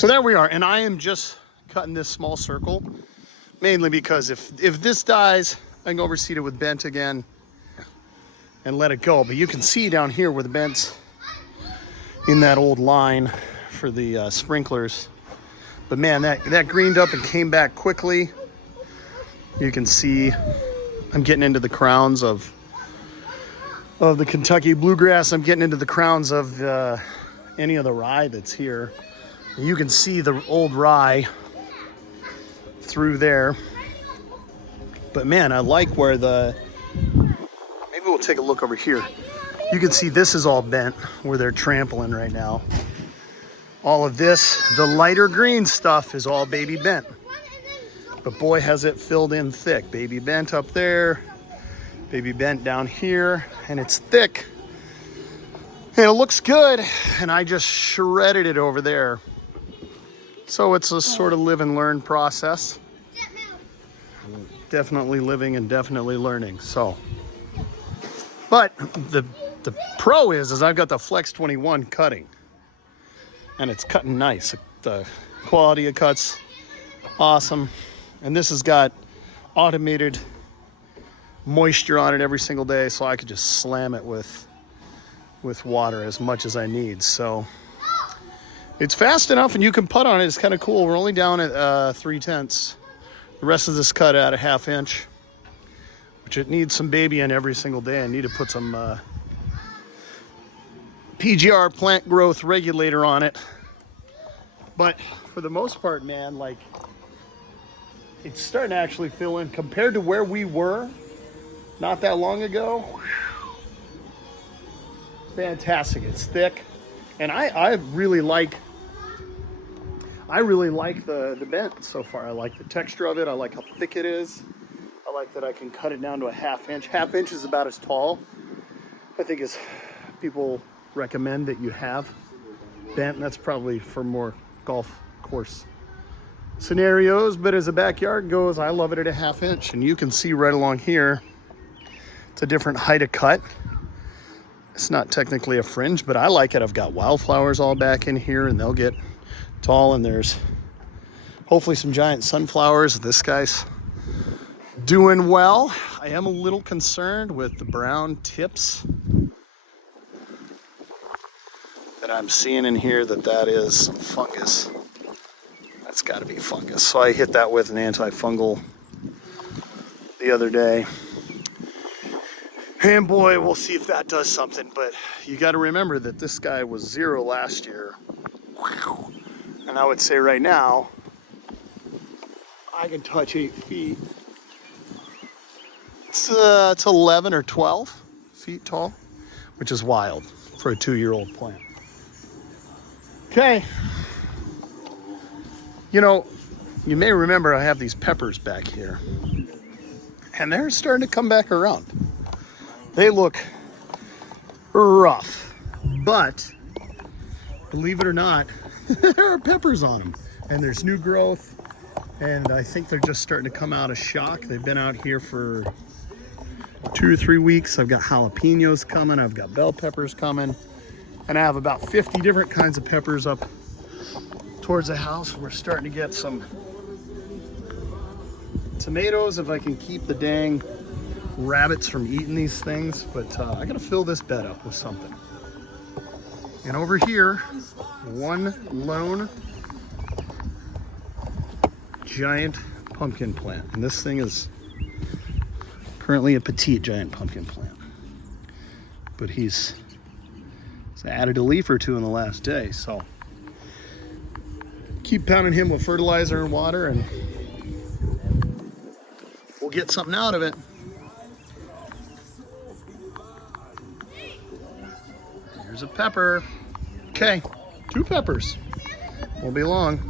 So there we are, and I am just cutting this small circle, mainly because if this dies, I can overseed it with bent again and let it go. But you can see down here where the bent's in that old line for the sprinklers. But man, that greened up and came back quickly. You can see I'm getting into the crowns of the Kentucky bluegrass. I'm getting into the crowns of any of the rye that's here. You can see the old rye through there. But man, I like where maybe we'll take a look over here. You can see this is all bent where they're trampling right now. All of this, the lighter green stuff, is all baby bent. But boy, has it filled in thick. Baby bent up there, baby bent down here, and it's thick. And it looks good, and I just shredded it over there. So it's a sort of live and learn process. Definitely living and definitely learning. So, but the pro is I've got the Flex 21 cutting, and it's cutting nice. The quality of cuts, awesome. And this has got automated moisture on it every single day, so I could just slam it with water as much as I need. So it's fast enough, and you can putt on it. It's kind of cool. We're only down at 3/10. The rest of this cut at a 1/2 inch, which it needs some baby in every single day. I need to put some PGR plant growth regulator on it. But for the most part, man, like, it's starting to actually fill in compared to where we were not that long ago. Fantastic. It's thick, and I really like the bent so far. I like the texture of it. I like how thick it is. I like that I can cut it down to a 1/2 inch. 1/2 inch is about as tall, I think, as people recommend that you have bent. And that's probably for more golf course scenarios. But as a backyard goes, I love it at a 1/2 inch. And you can see right along here, it's a different height of cut. It's not technically a fringe, but I like it. I've got wildflowers all back in here, and they'll get tall, and there's hopefully some giant sunflowers. This guy's doing well. I am a little concerned with the brown tips that I'm seeing in here, that is fungus. That's got to be fungus. So I hit that with an antifungal the other day. And boy, we'll see if that does something. But you got to remember that this guy was 0 last year. And I would say right now, I can touch 8 feet. It's 11 or 12 feet tall, which is wild for a 2-year-old plant. Okay. You know, you may remember I have these peppers back here, and they're starting to come back around. They look rough, but believe it or not, there are peppers on them, and there's new growth, and I think they're just starting to come out of shock. They've been out here for 2 or 3 weeks. I've got jalapenos coming, I've got bell peppers coming, and I have about 50 different kinds of peppers up towards the house. We're starting to get some tomatoes if I can keep the dang rabbits from eating these things, but I gotta fill this bed up with something. And over here, one lone giant pumpkin plant, and this thing is currently a petite giant pumpkin plant, but he's added a leaf or 2 in the last day. So keep pounding him with fertilizer and water, and we'll get something out of it. Here's a pepper. Okay, 2 peppers. Won't be long.